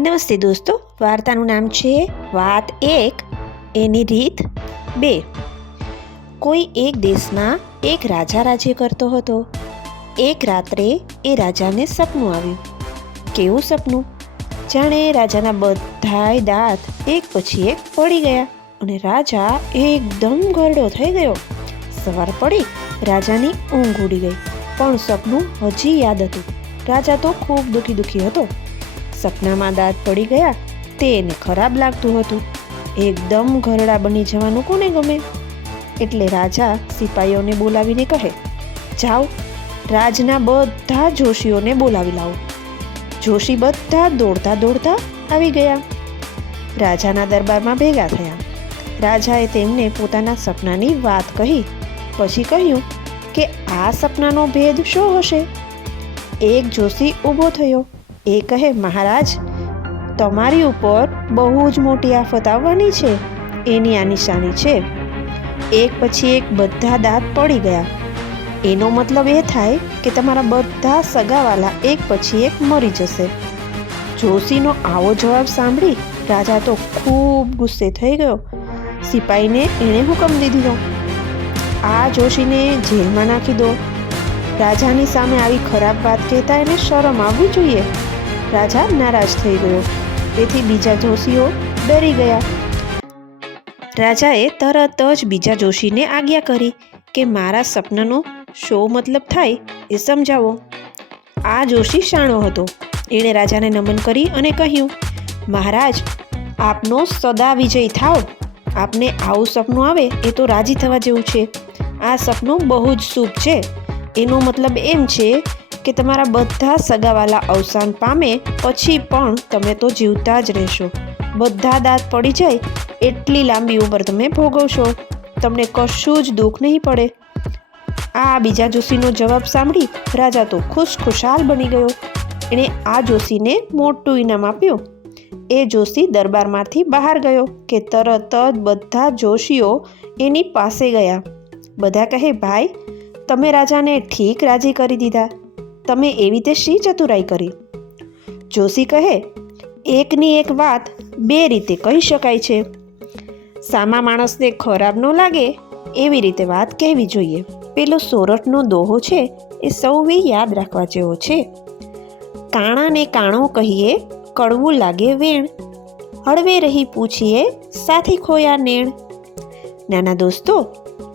નમસ્તે દોસ્તો, વાર્તાનું નામ છે વાત એક, એની રીત બે. કોઈ એક દેશમાં એક રાજા રાજ્ય કરતો હતો. એક રાત્રે એ રાજાને સપનું આવ્યું. કેવું સપનું? જાણે રાજાના બધાય દાંત એક પછી એક પડી ગયા અને રાજા એકદમ ગરડો થઈ ગયો. સવાર પડી, રાજાની ઊંઘ ઉડી ગઈ. પણ સપનું હજી યાદ હતું. રાજા તો ખૂબ દુઃખી દુઃખી હતો. સપનામાં દાંત પડી ગયા તે એને ખરાબ લાગતું હતું. એકદમ ઘરડા બની જવાનું કોને ગમે? એટલે રાજા સિપાહીઓને બોલાવીને કહે, જાઓ, રાજના બધા જોશીઓને બોલાવી લાવો. જોશી બધા દોડતા દોડતા આવી ગયા. રાજાના દરબારમાં ભેગા થયા. રાજાએ તેમને પોતાના સપનાની વાત કહી, પછી કહ્યું કે આ સપનાનો ભેદ શું હશે? એક જોશી ઊભો થયો. એ કહે, મહારાજ, તમારી ઉપર બહુ જ મોટી આફત આવવાની છે. એની આ નિશાની છે. એક પછી એક બધા દાંત પડી ગયા. એનો મતલબ એ થાય કે તમારા બધા સગાવાલા એક પછી એક મરી જશે. જોશીનો આવો જવાબ સાંભળી રાજા તો ખૂબ ગુસ્સે થઈ ગયો. સિપાહીને એણે હુકમ દીધો આ જોશીને જેલમાં નાખી દો. રાજાની સામે આવી ખરાબ વાત કહેતા એને શરમ આવવી જોઈએ. રાજા નારાજ થઈ ગયો. તેથી બીજા જોશીઓ ડરી ગયા. રાજાએ તરત જ બીજા જોશીને આજ્ઞા કરી કે મારા સપનાનો શો મતલબ થાય એ સમજાવો. આ જોશી શાણો હતો. એણે રાજાને નમન કરી અને કહ્યું, મહારાજ, આપનો સદા વિજય થાવ. આપને આવું સપનું આવે એ તો રાજી થવા જેવું છે. આ સપનું બહુ જ શુભ છે. એનો મતલબ એમ છે કે તમારા બધા સગાવાલા અવસાન પામે પછી પણ તમે તો જીવતા જ રહેશો. બધા દાંત પડી જાય એટલી લાંબી ઉંમર તમે ભોગવશો. તમને કશું જ દુઃખ નહીં પડે. આ બીજા જોશીનો જવાબ સાંભળી રાજા તો ખુશ ખુશાલ બની ગયો. એણે આ જોશીને મોટું ઇનામ આપ્યું. એ જોશી દરબારમાંથી બહાર ગયો કે તરત જ બધા જોશીઓ એની પાસે ગયા. બધા કહે, ભાઈ, તમે રાજાને ઠીક રાજી કરી દીધા. તમે એવી રીતે શી ચતુરાઈ કરી? જોશી કહે, એકની એક વાત બે રીતે કહી શકાય છે. સામા માણસને ખરાબ ન લાગે એવી રીતે વાત કહેવી જોઈએ. પેલો સોરઠનો દોહો છે એ સૌએ યાદ રાખવા જેવો છે. કાણાને કાણો કહીએ, કડવું લાગે વેણ. હળવે રહી પૂછીએ, સાથી ખોયા નેણ? નાના દોસ્તો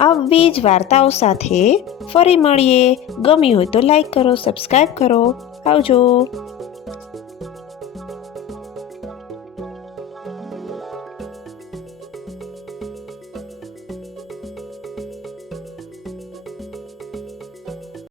આવી જ વાર્તાઓ સાથે ફરી મળીએ. ગમી હોય તો લાઈક કરો સબસ્ક્રાઈબ કરો. આવજો.